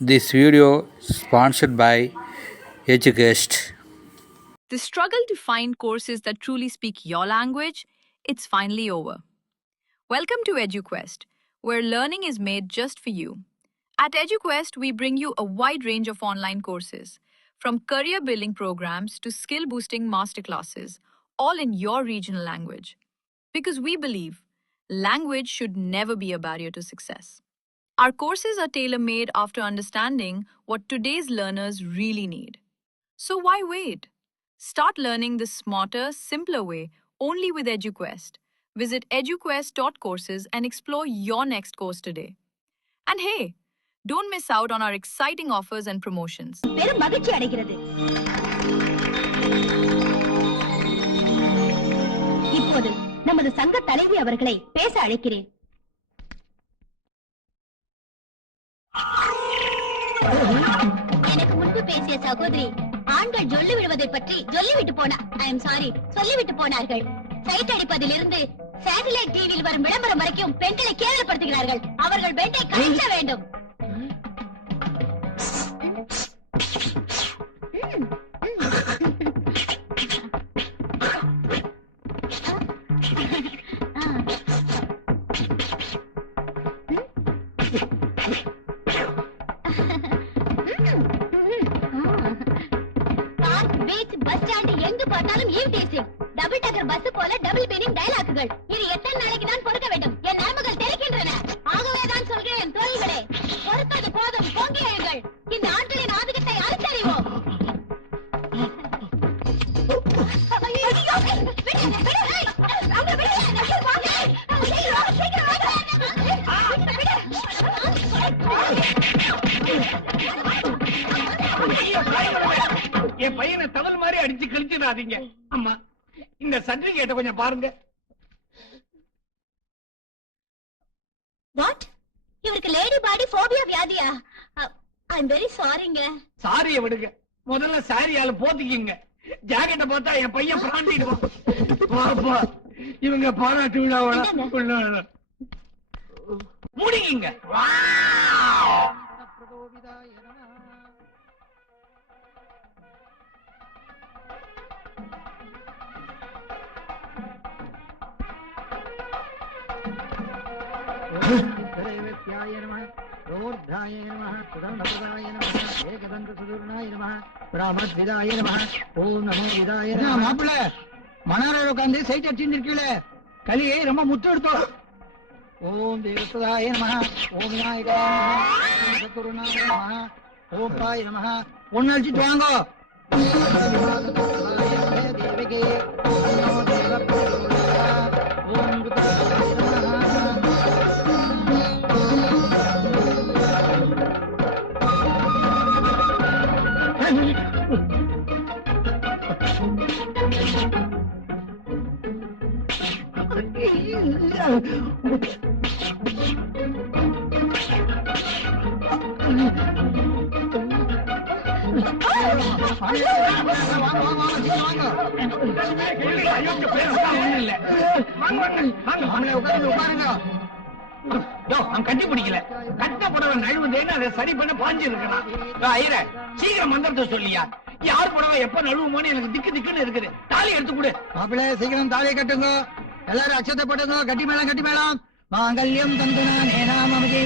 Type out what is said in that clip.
This video sponsored by EduQuest. The struggle to find courses that truly speak your language, it's finally over. Welcome to EduQuest, where learning is made just for you. At EduQuest, we bring you a wide range of online courses, from career building programs to skill boosting masterclasses, all in your regional language. Because we believe language should never be a barrier to success. Our courses are tailor made after understanding what today's learners really need. So why wait? Start learning the smarter, simpler way only with EduQuest. Visit eduquest.courses and explore your next course today. And hey, don't miss out on our exciting offers and promotions. பெரும் மகிழ்ச்சி அடைகிறது. இப்போது நமது சங்க தலைவி அவர்களை பேச அழைக்கிறேன். எனக்கு முன்பு பேசிய சகோதரி ஆண்கள் ஜொல்லி விடுவதை பற்றி சொல்லிவிட்டு போனார்கள். சைட் அடிப்பதிலிருந்து சேட்டலைட் டிவியில் வரும் விளம்பரம் வரைக்கும் பெண்களை கேவலப்படுத்துகிறார்கள். அவர்கள் பெண்ணை கழிக்க வேண்டும். பஸ் ஸ்டாண்ட் எங்கு பார்த்தாலும் ஈவ்டீசிங். டபுள் டக்கர் பஸ் போல டபுள் மீனிங் டயலாக்குகள். இது எத்தனை நாளைக்கு தான் பொறுக்க வேண்டும்? என் நரம்புகள் தெரிக்கின்றன. ஆகவே தான் சொல்கிறேன் தோழிகளே, பொறுப்பது போதும், பொங்கி எழுங்கள். இந்த ஆண்களின் ஆதிக்கத்தை அறுத்தறிவோம். என் பையனை தவறு மாதிரி அடிச்சு கழிச்சிடாதீங்க. அம்மா, இந்த சர்டிபிகேட்டை கொஞ்சம் பாருங்க. வாட்? இவருக்கு லேடி பாடி போபியா வியாதியா? ஐ அம் வெரி சாரிங்க. சாரியை விடுங்க, முதல்ல சாரியால போத்திக்கிங்க. ஜாக்கெட்டை பார்த்தா என் பையன் பிராண்டிடுவான். பாப்பா, இவங்க பாராட்டு விழாவோட முடிங்க. மணாரோட உட்காந்து சைட் அடிச்சிருக்கீங்கள, கலியை ரொம்ப முத்து எடுத்தோம். ஓம் தேவதாய நமஹ, ஓம் விநாயகாய நமஹ, ஓம் சத்குருநாதாய நமஹ, ஓம் பாய நமஹ. ஒன்னு அடிச்சிட்டு வாங்கோ. தேவகே ஓம் கட்டி பிடிக்கல. கட்ட புடவை நழுவுதேன்னு அதை சரி பண்ண பாஞ்சு இருக்கலாம். சீக்கிரம் மந்திரத்தை சொல்லியா? யார் புடவை எப்ப நழுவுமோன்னு எனக்கு திக்கு திக்குன்னு இருக்குது. தாலி எடுத்து கொடு. மாப்பிள்ள, சீக்கிரம் தாலியை கட்டுங்க. எல்லாரும் அக்ஷத்தை போட்டுங்க. கட்டி மேளம் மாங்கல்யம் தந்துனா நேனாம் அமதி.